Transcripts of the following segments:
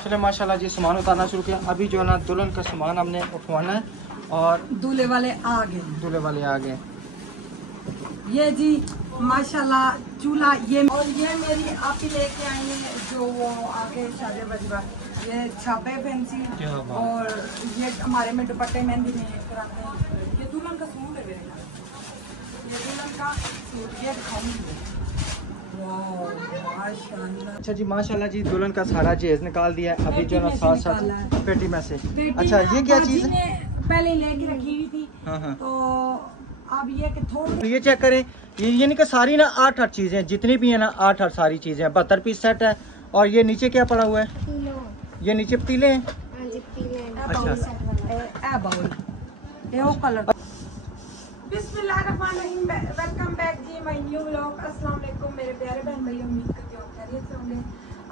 चले माशाल्लाह जी सामान उतारना शुरू किया। अभी जो है ना दुल्हन का सामान हमने उठवाना है और दूल्हे वाले आ गए। दूल्हे वाले आ गए। ये जी माशाल्लाह चूल्हा ये और ये मेरी आप ही लेके आई है जो वो आगे शादी बजवा ये छापे फैंसी और ये हमारे में दुपट्टे मेहंदी में कराते हैं। ये दुल्हन का सूट है मेरे घर, ये दुल्हन का सूट ये दिखाऊंगी। अच्छा जी माशाल्लाह जी दुल्हन का सारा जहेज निकाल दिया है। अभी जो है साथ साथ पेटी में से। अच्छा ये क्या चीज़ है? पहले लेके रखी हुई थी। हाँ। तो अब ये कि थोड़ी ये चेक करें, ये नहीं कि सारी ना 8 चीजें जितनी भी है ना 8 सारी चीजें 72 पीस सेट है। और ये नीचे क्या पड़ा हुआ है? ये नीचे पतीले हैं। अच्छा बिस्मिल्लाहिर्रहमानिर्रहीम। वेलकम बैक जी माय न्यू व्लॉग। अस्सलाम वालेकुम मेरे प्यारे बहन भाई, उम्मीद करती हूँ खैरियत से होंगे।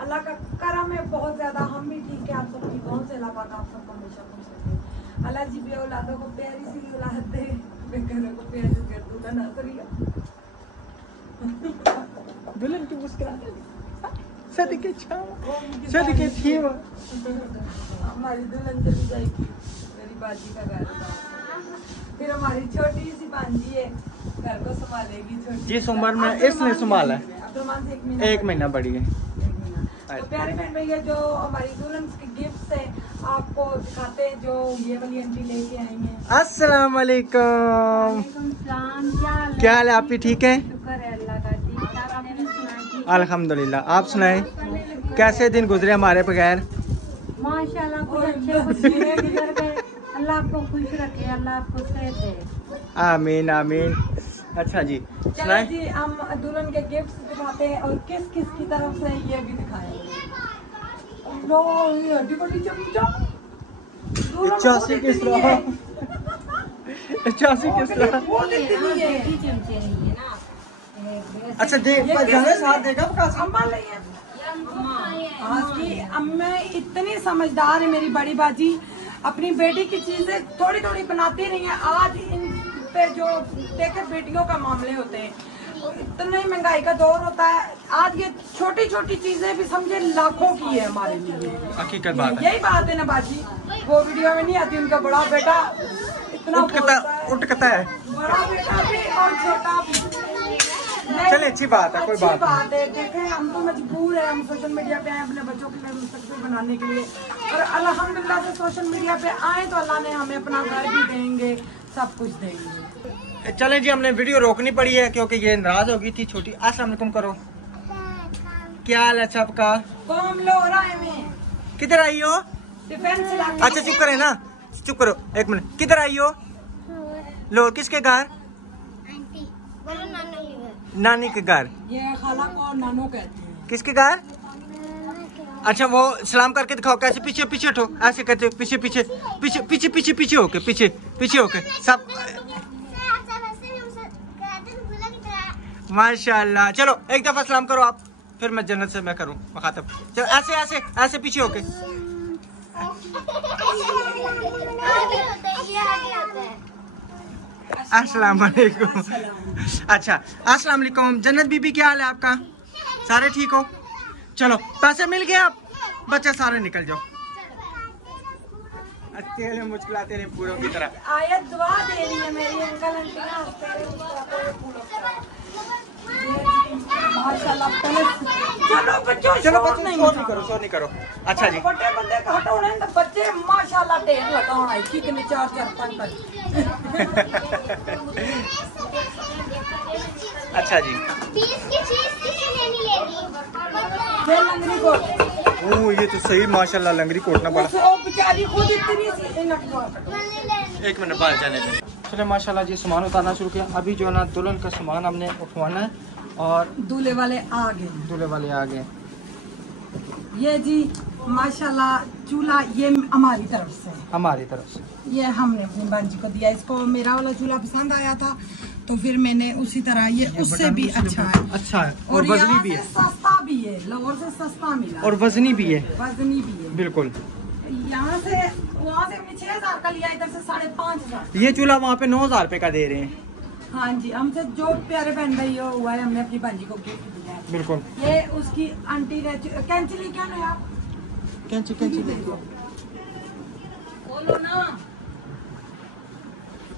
अल्लाह का करम है बहुत ज्यादा, हम भी ठीक है। आप सबकी बहुत से अल्लाह पाक आप सबको हमेशा खुश रखे। अल्लाह जी भी औलादों को प्यारी सी औलाद दे, बेघरों को प्यारी गर्दों का नासरिया। दुल्हन की मुस्कुराहट सदके सदके थी वो। हमारी दुल्हन चली जाएगी, मेरी बाजी का घर था। फिर हमारी छोटी सी भांजी है, घर को संभालेगी। जिस उम्र में इसने संभाला है, एक महीना बड़ी है। तो प्यारे बहन भैया जो हमारी दुल्हन के गिफ्ट्स है आपको दिखाते हैं, जो ये वाली आंटी लेके आई हैं। अस्सलाम वालेकुम। क्या हाल है? आप भी ठीक है? अल्हम्दुलिल्लाह। आप सुनाएं कैसे दिन गुजरे हमारे बगैर? माशाल्लाह कुछ अच्छे गुजर गए। अल्लाह आपको खुश रखे, अल्लाह आपको सेहत दे। आमीन आमीन। अच्छा जी चलो जी हम दुल्हन के गिफ्ट्स दिखाते हैं और किस किस की तरफ से ये भी दिखाएंगे। लो ये हड्डी बड्डी चमचा 85 किस तरह 85 किस तरह। अच्छा देख साथ देगा आज की अम्मा इतनी समझदार है मेरी बड़ी बाजी, अपनी बेटी की चीजें थोड़ी थोड़ी बनाती रही है। आज इन पे जो देखे बेटियों का मामले होते हैं, इतनी महंगाई का दौर होता है। आज ये छोटी छोटी चीजें भी समझे लाखों की है हमारे लिए। हकीकत बात है। यही बात है ना बाजी, वो वीडियो में नहीं आती उनका बड़ा बेटा इतना उठकता है, बड़ा बेटा भी और छोटा भी। चले अच्छी बात है, कोई बात है। देखें हम तो मजबूर है, हम सोशल मीडिया पे आए अपने बच्चों के लिए मुस्तकबिल बनाने के लिए, और अल्हम्दुलिल्लाह से सोशल मीडिया पे आए तो अल्लाह ने हमें अपना घर भी देंगे, सब कुछ देंगे। चले जी हमने वीडियो रोकनी पड़ी है क्योंकि ये नाराज हो गई थी छोटी। अस्सलाम वालेकुम करो। क्या हाल है सबका? कौम लो राय में किधर आई हो? डिफेंस। अच्छा चुप करे ना, चुप करो एक मिनट। किधर आई हो? लो किसके घर? नानी के घर। ये खाला को और नानो कहते हैं। किसके घर? अच्छा वो सलाम करके दिखाओ कैसे। पीछे पीछे उठो, ऐसे करते हो पीछे पीछे पीछे पीछे पीछे पीछे होके पीछे पीछे होके सब। माशाल्लाह। चलो एक दफा सलाम करो आप, फिर मैं जन्नत से मैं करूँ मुखातब। चलो ऐसे ऐसे ऐसे पीछे होके। अस्सलाम वालेकुम। अच्छा अस्सलाम वालेकुम। जन्नत बीबी क्या हाल है आपका? सारे ठीक हो? चलो पैसे मिल गए, आप बच्चे सारे निकल जाओ। अकेले मुस्कुराते रहे पूरों की तरह। आयत दुआ दे रही है मेरी अंकल आंटी माशाल्लाह। चलो बच्चों शोर नहीं करो। अच्छा जी बड़े बंदे का हटाने तो बच्चे माशाल्लाह ढेर लगाना है ठीक है 4 4 5 5। अच्छा जी लंगरी कोट। ओ ये तो सही माशाल्लाह लंगरी कोट ना पड़ा। बेचारी खुद इतनी एक मिनट बाहर जाने दे। चले माशाल्लाह जी सामान उतारना शुरू किया। अभी जो है ना दुल्हन का सामान हमने उठवाना है और दूल्हे वाले आ गए। दूल्हे वाले आ गए। ये जी माशाल्लाह चूल्हा ये हमारी तरफ से ये हमने अपनी बांजी को दिया। इसको मेरा वाला चूल्हा पसंद आया था तो फिर मैंने उसी तरह ये उससे भी अच्छा है और वजनी भी है, सस्ता भी है, लाहौर से सस्ता मिला और वजनी भी है बिल्कुल। यहाँ से वहाँ से हमने 6000 का लिया, इधर से 5500। ये चूल्हा वहाँ पे 9000 रुपए का दे रहे हैं। हाँ जी हमसे जो प्यारे बहन भाई हुआ है हमने अपनी बांजी को गिफ्ट दिया है। बिल्कुल। ये उसकी आंटी ने कैंचिली क्या नया कैंची कैंची बोलो ना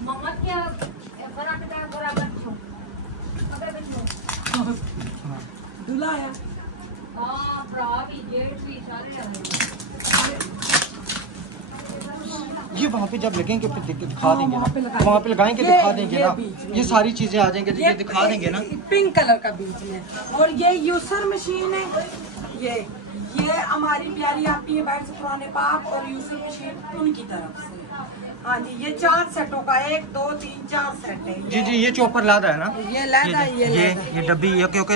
मोहम्मद क्या बराबर छो दूल्हा आया हां भरा भी जेठ भी सारे लगे ये वहाँ पे जब लगेंगे फिर दिखा देंगे ना, वहाँ पे लगाएंगे दिखा देंगे ना, ये सारी चीजें आ जाएंगे ये दिखा देंगे ना। पिंक कलर का बीच में, और ये यूसर मशीन है, ये हमारी प्यारी आपकी है बैठ से पुराने पाक, और यूसर मशीन उनकी तरफ से। हाँ जी, ये 4 सेटों का 1 2 3 4 सेट है। जी ये चॉपर लादा है ना, ये लादा ये डब्बी ये क्योंकि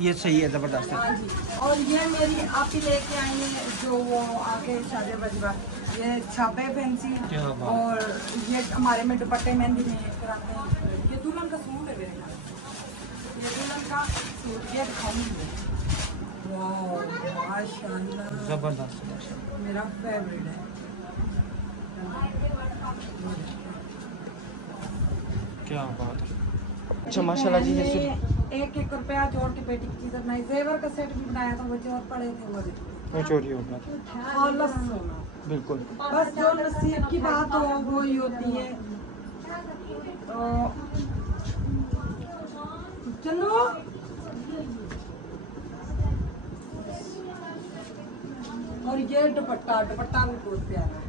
ये सही है, जबरदस्त है। हाँ जी, और ये मेरी आप ही लेके आई है जो वो आगे शादी बजवा, ये छापे फैंसी, और ये हमारे में दुपट्टे मेहंदी में कराते हैं। ये दुल्हन का सूट है मेरे पास, ये दुल्हन का सूट, ये दिखाऊंगी। वाह माशाल्लाह जबरदस्त, मेरा फेवरेट है। क्या बात है। अच्छा माशाल्लाह जी, ये 1 रुपया जोड़ के बेटी की चीज बनाई, जेवर का सेट भी बनाया था, वो जोर पड़े थे वो चोरी हो गया बिल्कुल। बस जो नसीब की बात हो वो ही होती है। तो चलो और ये दुपट्टा भी बहुत प्यारा है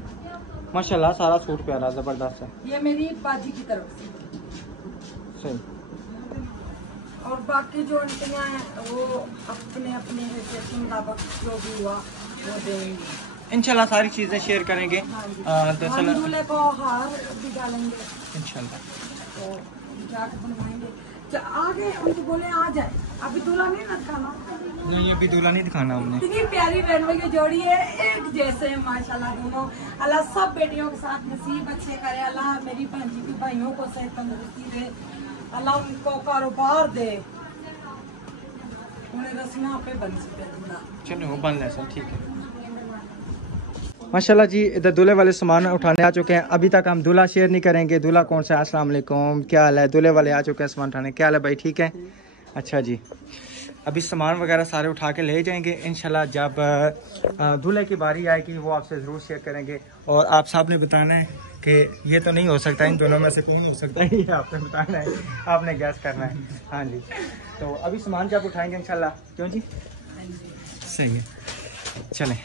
माशाल्लाह, सारा सूट प्यारा जबरदस्त है। ये मेरी बाजी की तरफ से सही। और बाकी जो आंटियां हैं वो अपने अपने हैसियत के मुताबिक जो भी हुआ वो देंगे इंशाल्लाह, सारी चीजें शेयर करेंगे। हम दूल्हे को हार भी डालेंगे इंशाल्लाह, तो जाकर बनवाएंगे। आगे उनको बोले आ जाए, अभी दूल्हा नहीं ना दिखाना, नहीं अभी दूल्हा नहीं दिखाना हमने। इतनी प्यारी बहन की जोड़ी है, एक जैसे हैं माशाल्लाह दोनों। अल्लाह सब बेटियों के साथ नसीब अच्छे करे, अल्लाह मेरी भांजी की भाइयों को सेहत तंदुरुस्ती दे, अल्लाह उनको कारोबार दे, उन्हें रस्मा पे बन सके दूल्हा। चलो वो बन ले, ठीक है। माशाल्लाह जी, इधर दूल्हे वाले सामान उठाने आ चुके हैं। अभी तक हम दूल्हा शेयर नहीं करेंगे, दूल्हा कौन सा है। अस्सलाम वालेकुम, क्या हाल है। दूल्हे वाले आ चुके हैं सामान उठाने। क्या हाल है भाई, ठीक है। अच्छा जी, अभी सामान वगैरह सारे उठा के ले जाएंगे इंशाल्लाह। जब दूल्हे की बारी आएगी वो आपसे ज़रूर शेयर करेंगे। और आप साहब ने बताना है कि ये तो नहीं हो सकता, इन दोनों में से कौन हो सकता है, ये आपने बताना है, आपने गैस करना है। हाँ जी, तो अभी सामान जब उठाएंगे इंशाल्लाह। क्यों जी, सही है, चलें।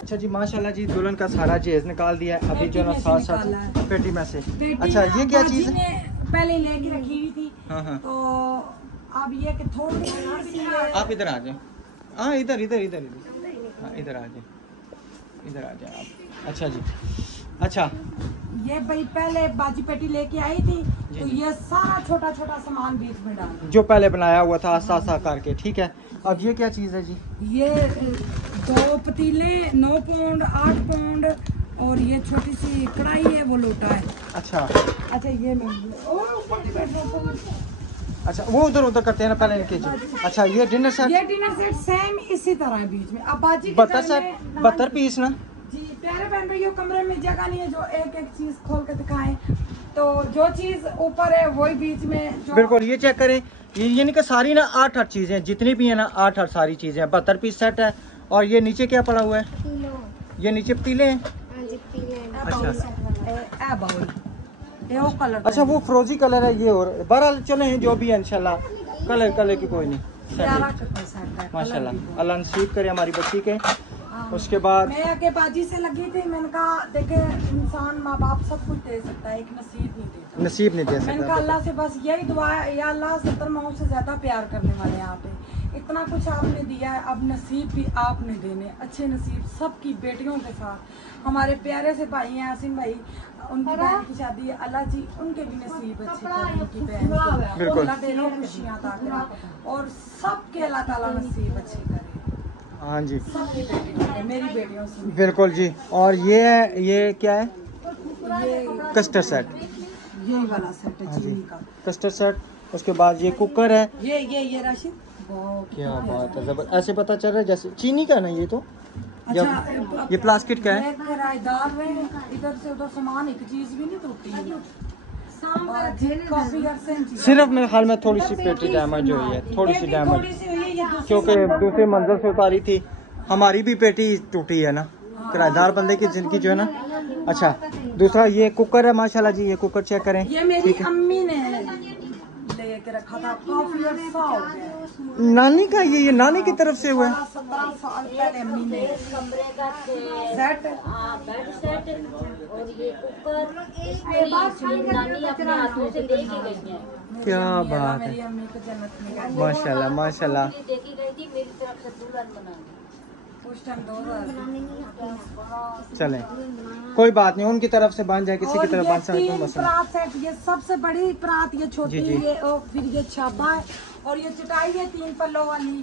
अच्छा जी माशाल्लाह जी, दुल्हन का सारा जहेज निकाल दिया है अभी जो ना, साथ साथ पेटी में से। अच्छा ये क्या चीज़ है, पहले लेके रखी हुई थी। हाँ तो अब ये कि थोड़ी आप इधर आ जाए। हाँ इधर इधर इधर हाँ इधर आ जाए, इधर आ जाए आप। अच्छा जी, अच्छा ये भाई पहले बाजी पेटी लेके आई थी, तो ये सारा छोटा छोटा सामान बीच में डाल जो पहले बनाया हुआ था आसा आसा करके, ठीक है। अब ये क्या चीज़ है जी, ये 2 पतीले 9 पाउंड 8 पाउंड, और ये छोटी सी कढ़ाई है, वो लोटा है। अच्छा ये अच्छा, वो उधर उधर करते हैं ना पहले इनके जी। अच्छा ये डिनर सेट, ये डिनर सेट सेम इसी तरह है बीच में। अब बाजी 72 पीस ना जी। प्यारे बहन भाइयों, कमरे में जगह नहीं है जो एक एक चीज खोल के दिखाएं, तो जो चीज ऊपर है वही बीच में। बिल्कुल, ये चेक करें, ये नहीं कि सारी ना 8 चीजें जितनी भी है ना, 8 सारी चीजें 72 पीस सेट है। और ये नीचे क्या पड़ा हुआ है, ये नीचे पतीले हैं। अच्छा वो फ्रोजी कलर है ये, और बहरहाल चले जो भी है इंशाल्लाह, कलर की कोई नहीं, माशाल्लाह अल्लाह नसीब करे हमारी बच्ची के। उसके बाद मैं आके बाजी से लगी थी, मैंने कहा देखे इंसान माँ बाप सब कुछ दे सकता है, एक नसीब नहीं दे सकता। मैंने कहा अल्लाह से बस यही दुआ है, या अल्लाह 70 माओ से ज्यादा प्यार करने वाले हैं आप, इतना कुछ आपने दिया है, अब नसीब भी आपने देने अच्छे नसीब सबकी बेटियों के साथ। हमारे प्यारे से भाई हैं आसिम भाई, उनकी बहन की शादी है, अल्लाह जी उनके भी नसीब अच्छे करें, उनकी बहन अल्लाह दिलों खुशियाँ अता करे, और सबके अल्लाह ताला नसीब अच्छे करे। हाँ जी, सबकी बेटियों, मेरी बेटियों से बिल्कुल जी। और ये है, ये क्या है, ये कस्टर्ड सेट, यही वाला सेट है चीनी का कस्टर्ड सेट। उसके बाद ये कुकर है, ये राशिद, क्या बात है, जबरदस्त। ऐसे पता चल रहा है जैसे चीनी का ना, ये तो अच्छा ये प्लास्टिक का है। किराएदार में इधर से उधर सामान एक चीज भी नहीं टूटी है। सिर्फ मेरे ख्याल में थोड़ी सी पेटी डैमेज हुई है, थोड़ी सी डैमेज, क्योंकि दूसरे मंजिल से उतारी थी हमारी भी पेटी टूटी है ना, किराएदार बंदे की जिंदगी जो है ना। अच्छा, दूसरा ये कुकर है माशाल्लाह जी, ये कुकर चेक करें। ये मेरी अम्मी ने लेके रखा था, काफी अर्सा हो गया। नानी का ये नानी की तरफ से हुआ है। 17 साल पहले अम्मी ने कमरे का सेट, बेड सेट और ये कुकर इसमें नानी अपने हाथों से लेके गई है। क्या बात मेरी है, अम्मी को जन्नत में गई माशाल्लाह माशाल्लाह। देखी गई थी मेरी तरफ से दुल्हन बना दी। उस टाइम 2000। चलें कोई बात नहीं, उनकी तरफ से बन जाए, किसी की तरफ बन जाए कोई मसला परात सेट, ये सबसे बड़ी परात, ये छोटी, जी, जी। ये और फिर ये छापा है और ये चटाई है 3 पल्लों वाली। नहीं।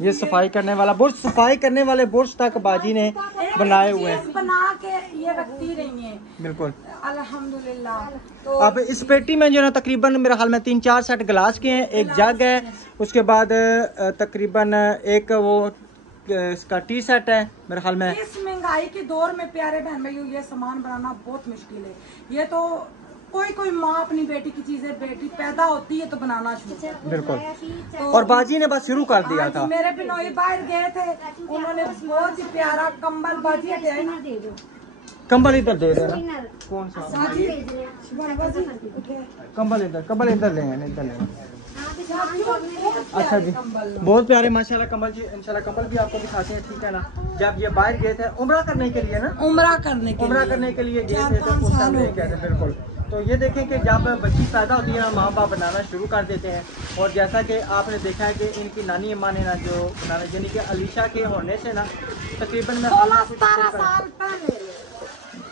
ये सफाई करने वाला बुर्श, सफाई करने वाले बुर्श तक बाजी ने बनाए हुए हैं, बना के ये रखती रही है बिल्कुल। अल्हम्दुलिल्लाह। तो अब इस पेटी में जो है ना तकरीबन मेरे ख्याल में 3-4 सेट गिलास के हैं, एक जग है, उसके बाद तकरीबन एक वो इसका टी सेट है मेरे ख्याल में। इस महंगाई के दौर में प्यारे बहन भाइयों ये सामान बनाना बहुत मुश्किल है। ये तो कोई माँ अपनी बेटी की चीजें, बेटी पैदा होती है तो बनाना शुरू कर। बिल्कुल, तो और बाजी ने बस शुरू कर दिया था। मेरे बिनोई बाहर गए थे, उन्होंने बहुत ही प्यारा कंबल, बाजी हटाया ना, कंबल इधर दे देना। कौन सा बाजी कंबल इधर ले आना, इधर ले आना। बहुत अच्छा प्यारे जी, कंबल। बहुत प्यारे माशाल्लाह कंबल जी, इंशाल्लाह कंबल भी आपको दिखाते हैं, ठीक है ना। जब ये बाहर गए थे उम्रा करने के लिए ना, उम्रा करने के उम्रा लिए करने के लिए गए थे, 4-5 तो उस साल टाइम हो लेके आए थे, बिल्कुल। तो ये देखें कि जब बच्ची पैदा होती है ना, माँ बाप बनाना शुरू कर देते हैं। और जैसा कि आपने देखा है कि इनकी नानी अम्मा ने ना जो बनाना, यानी कि अलीशा के होने से ना तकरीबन 16-17 साल पहले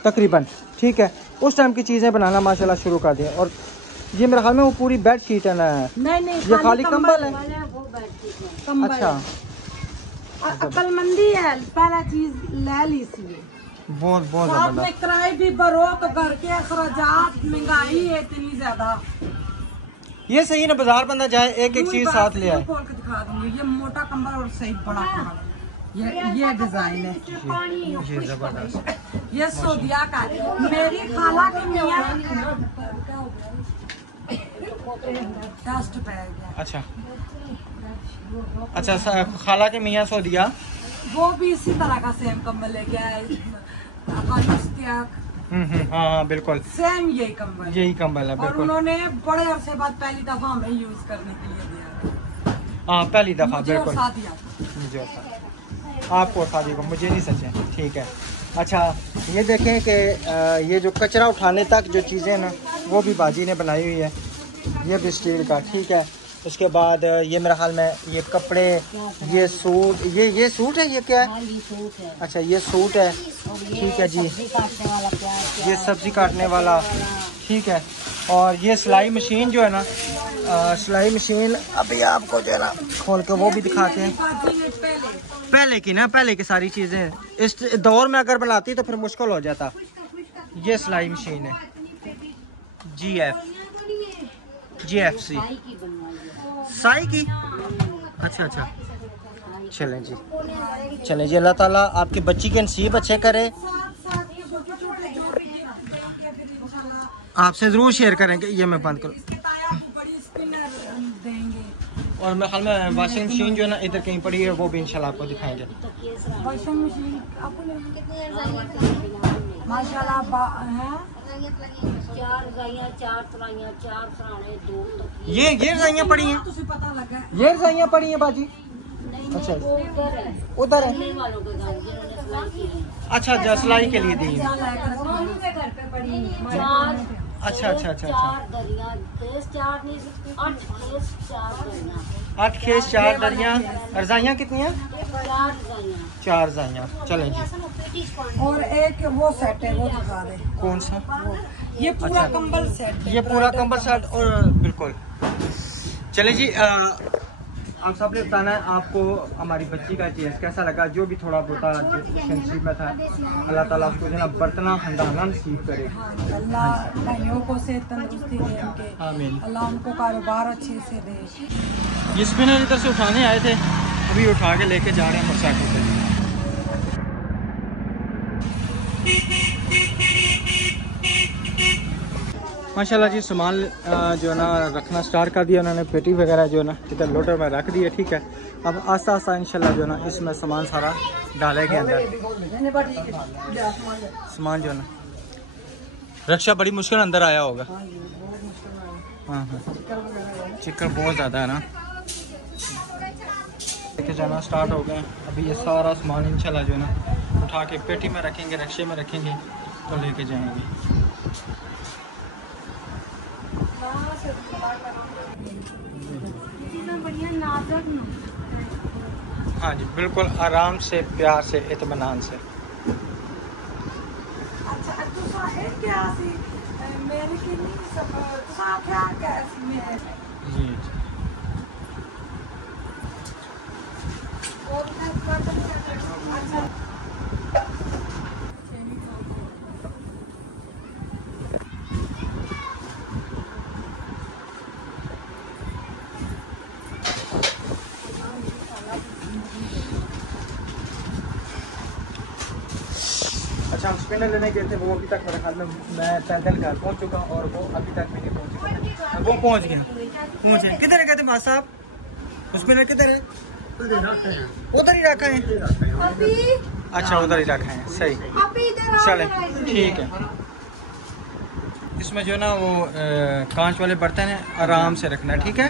तकरीबन, ठीक है, उस टाइम की चीज़ें बनाना माशाल्लाह शुरू कर दिए। और ये मेरे ख्याल में वो पूरी बेड शीट है ना, नहीं ये खाली कंबल है। वो बैठती है। कंबल। अच्छा, अक्लमंदी है, पहला चीज ले ली सी। बहुत बहुत साथ जबरदस्त। में किराए भी भरो तो घर के अखराजात, महंगाई है इतनी ज्यादा। ये सही ना, बाजार बंदा जाए एक एक चीज साथ ले आए। खोल के दिखा दूंगी, ये मोटा कंबल और सही बड़ा कंबल, ये डिजाइन है, ये जबरदस्त। ये सोदिया का है। मेरी खाला की मियाँ डस्ट पै गया, अच्छा अच्छा, खाला के मियाँ सो दिया, वो भी इसी तरह का सेम कंबल लेके आए। हाँ बिल्कुल, सेम यही कंबल, यही कंबल है और बिल्कुल। उन्होंने बड़े अरसे बाद पहली दफा हमें यूज करने के लिए दिया। हाँ पहली दफा मुझे और बिल्कुल। साथ दिया। मुझे और साथ। आपको शादी को, मुझे नहीं सचे, ठीक है। अच्छा, ये देखें कि ये जो कचरा उठाने तक जो चीज़ें ना वो भी बाजी ने बनाई हुई है, ये भी स्टील का, ठीक है। उसके बाद ये मेरे ख्याल में ये कपड़े, ये सूट, ये सूट है, ये क्या है? हाँ, ये सूट है। अच्छा ये सूट है, ठीक है जी। सब्जी काटने वाला प्याज, ये सब्जी काटने वाला, ठीक है। और ये सिलाई मशीन जो है ना, सिलाई मशीन अभी आपको जो है ना खोल के वो भी दिखाते हैं। पहले की ना, पहले की सारी चीज़ें इस दौर में अगर बनाती तो फिर मुश्किल हो जाता। ये सिलाई मशीन है, GFC साई की बनवाई है। साई की। अच्छा अच्छा, चलें जी, चलें जी। अल्लाह ताला आपके बच्ची के नसीब अच्छे करे, आपसे ज़रूर शेयर करेंगे। ये मैं बंद करूँ, और मेरे ख्याल में वॉशिंग मशीन जो है ना इधर कहीं पड़ी है, वो भी इंशाल्लाह आपको दिखाएंगे। वॉशिंग मशीन माशाल्लाह है। 4 रजाइयाँ, 4 तराइयाँ, 4 सराने, 2 तकिए। ये रजाइयाँ पड़ी हैं, तुझे पता लगा ये रजाइयाँ पड़ी हैं बाजी। नहीं, अच्छा। वो उधर है, उधर है, करने वालों के घर जिन्होंने सिलाई की है। अच्छा जो सिलाई के लिए दी है। घर पे पड़ी। 4 अच्छा अच्छा अच्छा 4 दरिया, खेस 4 नहीं, 8 खेस 4 दरिया, 8 खेस 4 दरियाँ। रजाइयाँ कितनी हैं? 4 रजाइयाँ। 4 रजाइयाँ। चलें जी। और एक वो सेट है, वो दिखा दे। कौन सा? ये पूरा अच्छा। कंबल सेट है, ये पूरा कंबल सेट, और बिल्कुल। चले जी, आप सब ने बताना है आपको हमारी बच्ची का चीज़ कैसा लगा। जो भी थोड़ा बहुत नसीब में था, अल्लाह ताला उसको जो है ना बर्तना हंडाना नसीब करे। अल्लाह भाइयों को सेहत तंदुरुस्ती दे उनके, आमीन। अल्लाह उनको कारोबार अच्छे से दे। ये स्पिनर इधर से उठाने आए थे, अभी उठा के लेके जा रहे हैं मोटरसाइकिल पे। माशाल्लाह जी सामान जो है ना रखना स्टार्ट कर दिया उन्होंने। पेटी वगैरह जो है ना इधर लोडर में रख दिया। ठीक है, अब आस्ता आस्ता इंशाल्लाह जो है ना इसमें सामान सारा डालेंगे अंदर। सामान जो है ना रक्षा बड़ी मुश्किल अंदर आया होगा। हाँ हाँ, चिकन बहुत ज़्यादा है ना। लेके जाना स्टार्ट हो गए। अभी ये सारा सामान इंशाल्लाह जो है ना उठा के पेटी में रखेंगे, रक्शे में रखेंगे तो लेके जाएंगे। हाँ जी, बिल्कुल आराम से, प्यार से, इत्मीनान से। जी अच्छा, हम स्पिनर लेने गए थे, वो अभी तक मेरे ख्याल में मैं पैदल घर पहुंच चुका और वो अभी तक नहीं पहुंचा। वो पहुंच गया। पहुंचे किधर है कहते मास साहब? स्पिनर किधर है? उधर ही रखा है। अच्छा, उधर ही रखा है, सही। चले ठीक है। इसमें जो ना वो कांच वाले बर्तन है, आराम से रखना है। ठीक है,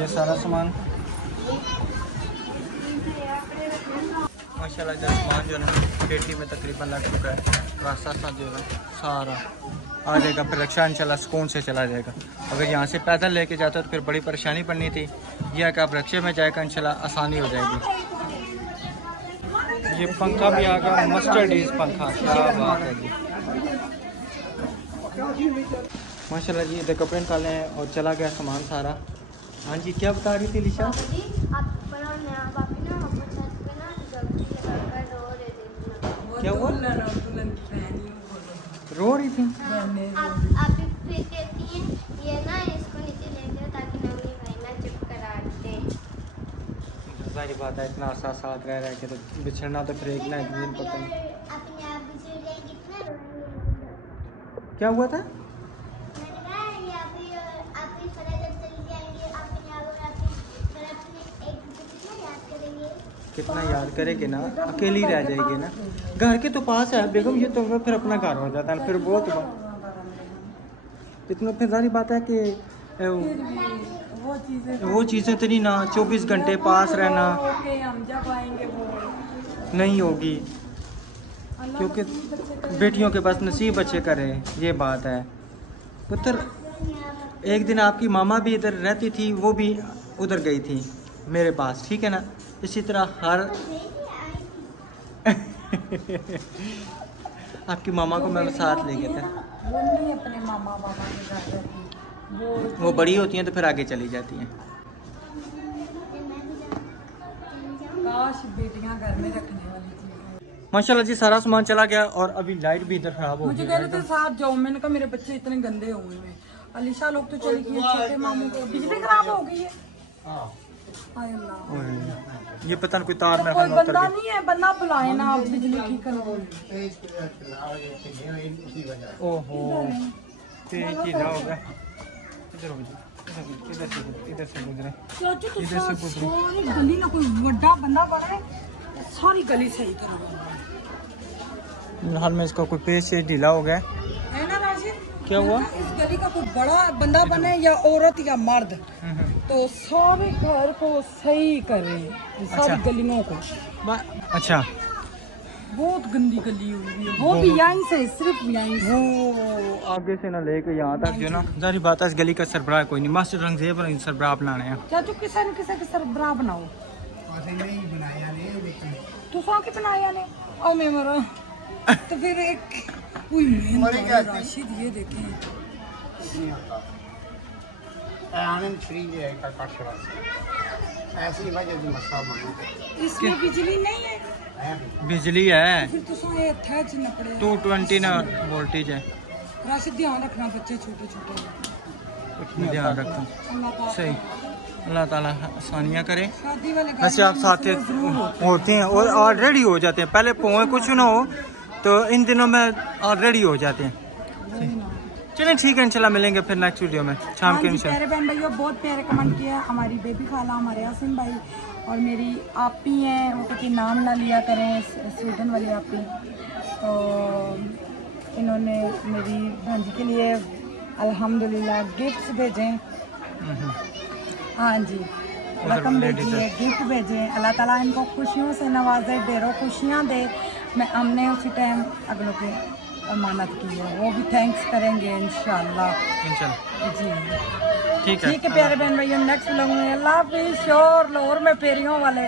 ये सारा सामान माशाल्लाह इधर सामान जो है ना पेटी में तकरीबन लग चुका है। रास्ता सा जो है सारा आ जाएगा, फिर रक्षा इंशाल्लाह सुकून से चला जाएगा। अगर यहाँ से पैदल लेके जाता तो फिर बड़ी परेशानी पड़नी थी। यह कि आप रक्षे में जाएगा इंशाल्लाह आसानी हो जाएगी। ये पंखा भी आ गया, मस्टर्ड इज पंखा, क्या बात है जी। माशाल्लाह जी इधर कपड़े निकाले हैं और चला गया सामान सारा। हाँ जी, क्या बता रही थी लिशा? क्या हुआ? रो रही थी? आप फिर कहती हैं ये ना इसको नीचे ले जाओ ताकि नवनी भाई ना चुप कराते। सारी बात है, इतना साथ साथ रह के तो बिछड़ना तो फिर एक ना एक दिन पड़ता है। अपने आप बिछड़ जाएंगे कितना। क्या हुआ था? मैंने कहा ये आप ही फरा जब चली जाएंगे अपने आप और आप फिर अपने एक दूसरे कितना याद करेंगे। कितना याद करेगी ना, अकेली रह जाएगी ना। घर के तो पास है बेगम, ये तो फिर अपना घर हो जाता है। फिर बहुत इतना फिर सारी बात है कि वो चीज़ें तो नहीं ना 24 घंटे पास रहना हम जब आएंगे वो नहीं होगी, क्योंकि बेटियों के पास नसीब अच्छे करे। ये बात है पुत्र। एक दिन आपकी मामा भी इधर रहती थी, वो भी उधर गई थी मेरे पास, ठीक है ना। इसी तरह हर आपकी मामा को मैं साथ ले गया था। वो नहीं अपने मामा बाबा के घर रहती, वो बड़ी होती हैं तो फिर आगे चली जाती हैं। काश बेटियां घर में रखने वाली चीज। माशाल्लाह जी सारा सामान चला गया और अभी लाइट भी इधर खराब हो मुझे गई। कह रहे थे साथ जाओ, मैंने कहा मेरे बच्चे इतने गंदे हुए हैं। अलीशा लोग तो चली गई, छोटे मामू को बिजली खराब हो गई है। हाय अल्लाह, ये पता नहीं कोई तार में कोई उतर बंदा गया। नहीं है, बंदा बुलाए ना आप बिजली ठीक करो। ओहो, तेज ही ना होगा। इधर हो जी, इधर से गुजरे। चाचू तो इधर से गुजरे। सारी गली ना कोई बड़ा बंदा बना है, सारी गली सही करो। हाल में इसका कोई पेज से ढीला हो गया है ना राशिद? क्या हुआ? इस गली का कोई बड़ा बंदा बने या औरत या मर्द, तो सारे घर को सही करे, सारी गलियों को। अच्छा, बहुत गंदी गली हुई है, वो भी यहीं से, सिर्फ यहीं से। वो आगे से ना लेके यहाँ तक जो ना सारी बात है। इस गली का सरबराह कोई नहीं, मास्टर रंगजेब सरबराह बनाने हैं। चाचू किसी न किसी के सरबराह बनाओ। तू साके बनाया ने और मैं मरा तो फिर एक राशिद ये देखें इसमें बिजली नहीं है। बिजली है, फिर तो सोए अटैच न पड़े। 220 ना वोल्टेज है। राशिद ध्यान रखना, बच्चे छोटे छोटे, ध्यान रखो। अल्लाह पाक सही, अल्लाह ताला आसानियाँ करे। शादी वाले वैसे आप साथ होते हैं और ऑलरेडी हो जाते हैं। पहले पोए कुछ ना हो, तो इन दिनों में और रेडी हो जाते हैं। चलिए ठीक है, इंशाल्लाह मिलेंगे फिर नेक्स्ट वीडियो में शाम के इंशाल्लाह। प्यारे बहन भाइयों बहुत प्यारे कमेंट किया। हमारी बेबी खाला, हमारे आसिम भाई और मेरी आपी हैं, वो कहती नाम ना लिया करें, स्वीडन वाली आपी। तो इन्होंने मेरी भांजी के लिए अल्हम्दुलिल्लाह गिफ्ट्स भेजे। हाँ जी, रकम भेजी है, गिफ्ट भेजे। अल्लाह ताला इनको खुशियों से नवाजे, ढेरों खुशियाँ दे। हमने उसी टाइम अगलों के अमानत की है, वो भी थैंक्स करेंगे इंशाल्लाह जी। ठीक है प्यारे बहन भाइयों, नेक्स्ट व्लॉग में अल्लाह हाफिज़। शोर लाहौर में फेरियों वाले